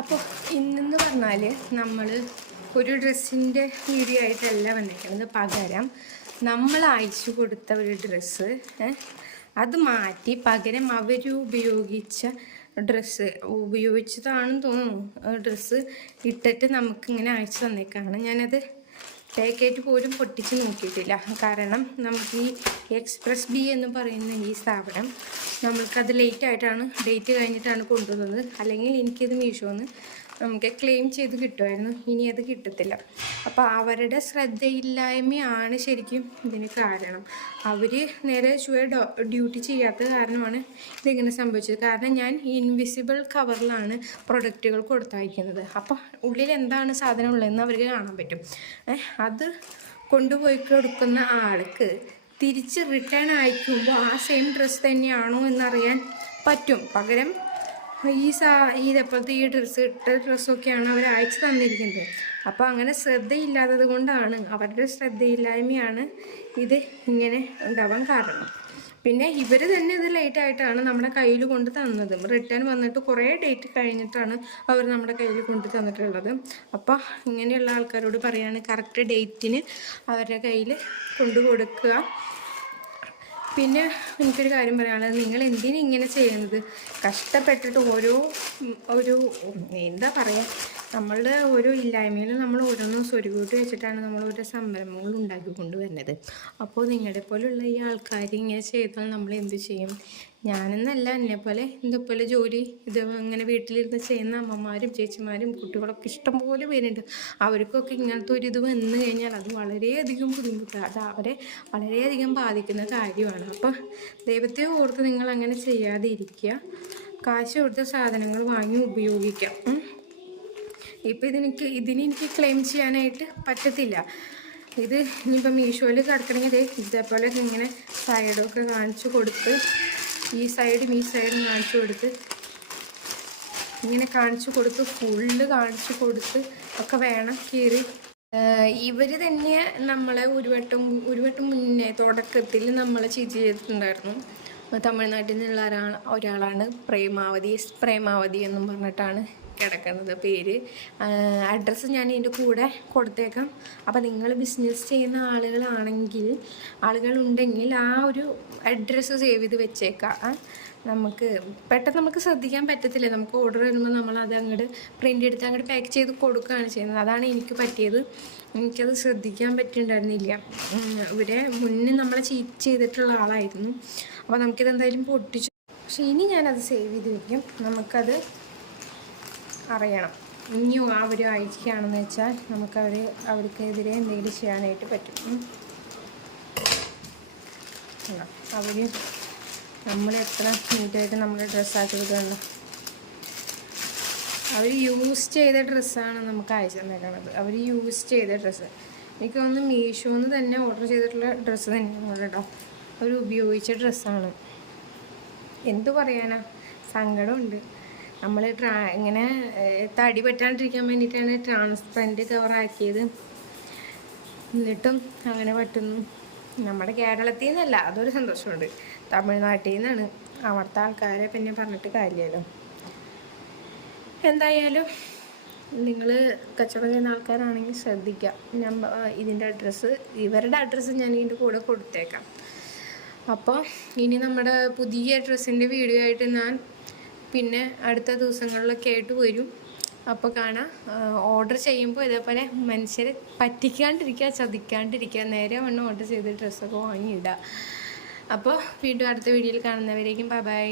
അപ്പോൾ ഇന്നെന്ന് പറഞ്ഞാൽ നമ്മൾ ഒരു ഡ്രസ്സിന്റെ വീഡിയോ ആയിട്ടല്ല വന്നിരിക്കുന്നത്. പകരം നമ്മൾ അയച്ചു കൊടുത്ത ഒരു ഡ്രസ്സ് അത് മാറ്റി പകരം അവർ ഉപയോഗിച്ച ഡ്രസ്സ് ഉപയോഗിച്ചതാണെന്ന് തോന്നുന്നു. ഡ്രസ്സ് ഇട്ടിട്ട് നമുക്കിങ്ങനെ അയച്ചു തന്നേക്കാണ്. ഞാനത് പാക്കറ്റ് പോലും പൊട്ടിച്ച് നോക്കിയിട്ടില്ല. കാരണം നമുക്ക് ഈ എക്സ്പ്രസ് ബി എന്ന് പറയുന്ന ഈ സ്ഥാപനം നമ്മൾക്കത് ലേറ്റ് ആയിട്ടാണ് ഡേറ്റ് കഴിഞ്ഞിട്ടാണ് കൊണ്ടുവന്നത്. അല്ലെങ്കിൽ എനിക്കിത് മീഷോന്ന് നമുക്ക് ക്ലെയിം ചെയ്ത് കിട്ടുമായിരുന്നു. ഇനി അത് കിട്ടത്തില്ല. അപ്പോൾ അവരുടെ ശ്രദ്ധയില്ലായ്മയാണ് ശരിക്കും ഇതിന് കാരണം. അവർ നേരെ ചുവ ഡ്യൂട്ടി ചെയ്യാത്ത കാരണമാണ് ഇതിങ്ങനെ സംഭവിച്ചത്. കാരണം ഞാൻ ഇൻവിസിബിൾ കവറിലാണ് പ്രൊഡക്റ്റുകൾ കൊടുത്തയക്കുന്നത്. അപ്പോൾ ഉള്ളിൽ എന്താണ് സാധനം ഉള്ളതെന്ന് അവർക്ക് കാണാൻ പറ്റും. അത് കൊണ്ടുപോയി കൊടുക്കുന്ന ആൾക്ക് തിരിച്ച് റിട്ടേൺ അയക്കുമ്പോൾ ആ സെയിം ഡ്രസ്സ് തന്നെയാണോ എന്നറിയാൻ പറ്റും. പകരം ഈ സാ ഈ ഇതപ്പോഴത്തെ ഈ ഡ്രസ്സ് ഇട്ട ഡ്രസ്സൊക്കെയാണ് അവർ അയച്ചു തന്നിരിക്കുന്നത്. അപ്പോൾ അങ്ങനെ ശ്രദ്ധയില്ലാത്തത് കൊണ്ടാണ് അവരുടെ ശ്രദ്ധയില്ലായ്മയാണ് ഇത് ഇങ്ങനെ ഉണ്ടാവാൻ കാരണം. പിന്നെ ഇവർ തന്നെ ഇത് ലേറ്റായിട്ടാണ് നമ്മുടെ കയ്യിൽ കൊണ്ട് തന്നത്. റിട്ടേൺ വന്നിട്ട് കുറേ ഡേറ്റ് കഴിഞ്ഞിട്ടാണ് അവർ നമ്മുടെ കയ്യിൽ കൊണ്ട് തന്നിട്ടുള്ളത്. അപ്പോൾ ഇങ്ങനെയുള്ള ആൾക്കാരോട് പറയാണ് കറക്റ്റ് ഡേറ്റിന് അവരുടെ കയ്യിൽ കൊണ്ടു കൊടുക്കുക. പിന്നെ എനിക്കൊരു കാര്യം പറയാനുള്ളത്. നിങ്ങൾ എന്തിനാ ഇങ്ങനെ ചെയ്യുന്നത്? കഷ്ടപ്പെട്ടിട്ട് ഓരോ ഒരു എന്താ പറയുക നമ്മളുടെ ഓരോ ഇല്ലായ്മയിൽ നമ്മൾ ഓരോന്നും സ്വരുകൂട്ടി വെച്ചിട്ടാണ് നമ്മൾ ഓരോ സംരംഭങ്ങൾ ഉണ്ടാക്കി കൊണ്ടുവരുന്നത്. അപ്പോൾ നിങ്ങളുടെ പോലുള്ള ഈ ആൾക്കാർ ഇങ്ങനെ ചെയ്താൽ നമ്മൾ എന്ത് ചെയ്യും? ഞാനെന്നല്ല എന്നെ പോലെ ഇതുപോലെ ജോലി ഇത് അങ്ങനെ വീട്ടിലിരുന്ന് ചെയ്യുന്ന അമ്മമാരും ചേച്ചിമാരും കുട്ടികളൊക്കെ ഇഷ്ടംപോലെ പേരുണ്ട്. അവർക്കൊക്കെ ഇങ്ങനത്തെ ഒരു ഇത് വന്നു കഴിഞ്ഞാൽ അത് വളരെയധികം ബുദ്ധിമുട്ടാണ് അത് അവരെ വളരെയധികം ബാധിക്കുന്ന കാര്യമാണ്. അപ്പോൾ ദൈവത്തെ ഓർത്ത് നിങ്ങൾ അങ്ങനെ ചെയ്യാതെ ഇരിക്കുക കാശ് കൊടുത്ത സാധനങ്ങൾ വാങ്ങി ഉപയോഗിക്കാം. ഉം. ഇപ്പം ഇതിനെനിക്ക് ക്ലെയിം ചെയ്യാനായിട്ട് പറ്റത്തില്ല. ഇത് ഇനിയിപ്പോൾ മീഷോയിൽ കിടക്കണമെങ്കിൽ ഇതേപോലെ ഇങ്ങനെ സൈഡൊക്കെ കാണിച്ചു കൊടുത്ത് ഈ സൈഡും ഈ സൈഡും കാണിച്ചു കൊടുത്ത് ഇങ്ങനെ കാണിച്ചു കൊടുത്ത് ഫുള്ള് കാണിച്ചു കൊടുത്ത് ഒക്കെ വേണം കീറി. ഇവർ തന്നെ നമ്മളെ ഒരുവട്ടം ഒരുവട്ടം മുന്നേ തുടക്കത്തിൽ നമ്മളെ ചീറ്റ് ചെയ്തിട്ടുണ്ടായിരുന്നു. തമിഴ്നാട്ടിൽ നിന്നുള്ള ഒരാളാണ് പ്രേമാവതി പ്രേമാവതി എന്നും പറഞ്ഞിട്ടാണ്. കിടക്കുന്നത്. പേര് അഡ്രസ്സ് ഞാൻ ഇതിന്റെ കൂടെ കൊടുത്തേക്കാം. അപ്പോൾ നിങ്ങൾ ബിസിനസ് ചെയ്യുന്ന ആളുകളാണെങ്കിൽ ആളുകളുണ്ടെങ്കിൽ ആ ഒരു അഡ്രസ്സ് സേവ് ചെയ്ത് വെച്ചേക്കാം. നമുക്ക് പെട്ടെന്ന് നമുക്ക് ശ്രദ്ധിക്കാൻ പറ്റത്തില്ല. നമുക്ക് ഓർഡർ വരുമ്പോൾ നമ്മൾ അങ്ങോട്ട് പ്രിന്റ് എടുത്ത് അങ്ങോട്ട് പാക്ക് ചെയ്ത് കൊടുക്കുകയാണ് ചെയ്യുന്നത്. അതാണ് എനിക്ക് പറ്റിയത്. എനിക്കത് ശ്രദ്ധിക്കാൻ പറ്റിയിട്ടുണ്ടായിരുന്നില്ല ഇവിടെ മുന്നേ നമ്മളെ ചീറ്റ് ചെയ്തിട്ടുള്ള ആളായിരുന്നു. അപ്പോൾ നമുക്കിത് എന്തായാലും പൊട്ടിച്ചു. പക്ഷേ ഇനി ഞാനത് സേവ് ചെയ്ത് വെക്കും. നമുക്കത് അറിയണം. ഇനിയും അവർ അയക്കുകയാണെന്ന് വെച്ചാൽ നമുക്കവർ അവർക്കെതിരെ എന്തെങ്കിലും ചെയ്യാനായിട്ട് പറ്റും? അവർ നമ്മൾ എത്ര നീറ്റായിട്ട് നമ്മൾ ഡ്രസ്സാക്കി കൊടുക്കണ്ട അവർ യൂസ് ചെയ്ത ഡ്രസ്സാണ് നമുക്ക് അയച്ചു തന്നേക്കണത്. അവർ യൂസ് ചെയ്ത ഡ്രസ്സ്. എനിക്ക് തോന്നുന്നു മീഷോന്ന് തന്നെ ഓർഡർ ചെയ്തിട്ടുള്ള ഡ്രസ്സ് തന്നെയാണ് കേട്ടോ. അവർ ഉപയോഗിച്ച ഡ്രസ്സാണ്. എന്തു പറയാനാ? സങ്കടമുണ്ട്. നമ്മൾ ട്രാ ഇങ്ങനെ തടി പറ്റാണ്ടിരിക്കാൻ വേണ്ടിയിട്ടാണ് ട്രാൻസ്പ്ലാന്റ് കവറാക്കിയത് എന്നിട്ടും അങ്ങനെ പറ്റുന്നു. നമ്മുടെ കേരളത്തിൽ നിന്നല്ല അതൊരു സന്തോഷമുണ്ട്. തമിഴ്നാട്ടിൽ നിന്നാണ് അവിടുത്തെ ആൾക്കാരെ പിന്നെ പറഞ്ഞിട്ട് കാര്യമല്ലോ. എന്തായാലും നിങ്ങൾ കച്ചവടം ചെയ്യുന്ന ആൾക്കാരാണെങ്കിൽ ശ്രദ്ധിക്കുക. നമ്പർ ഇതിന്റെ അഡ്രസ്സ് ഇവരുടെ അഡ്രസ്സ് ഞാൻ ഇതിന്റെ കൂടെ കൊടുത്തേക്കാം. അപ്പോൾ ഇനി നമ്മുടെ പുതിയ ഡ്രസ്സിന്റെ വീഡിയോ ആയിട്ട് ഞാൻ പിന്നെ അടുത്ത ദിവസങ്ങളിലൊക്കെ ആയിട്ട് വരും. അപ്പോൾ കാണാം ഓർഡർ ചെയ്യുമ്പോൾ ഇതേപോലെ മനുഷ്യരെ പറ്റിക്കാണ്ടിരിക്കുക ചതിക്കാണ്ടിരിക്കുക നേരെ വണ്ണം ഓർഡർ ചെയ്ത് ഡ്രസ്സൊക്കെ വാങ്ങിയിടുക അപ്പോൾ വീണ്ടും അടുത്ത വീഡിയോയിൽ കാണുന്നവരേക്കും ബൈ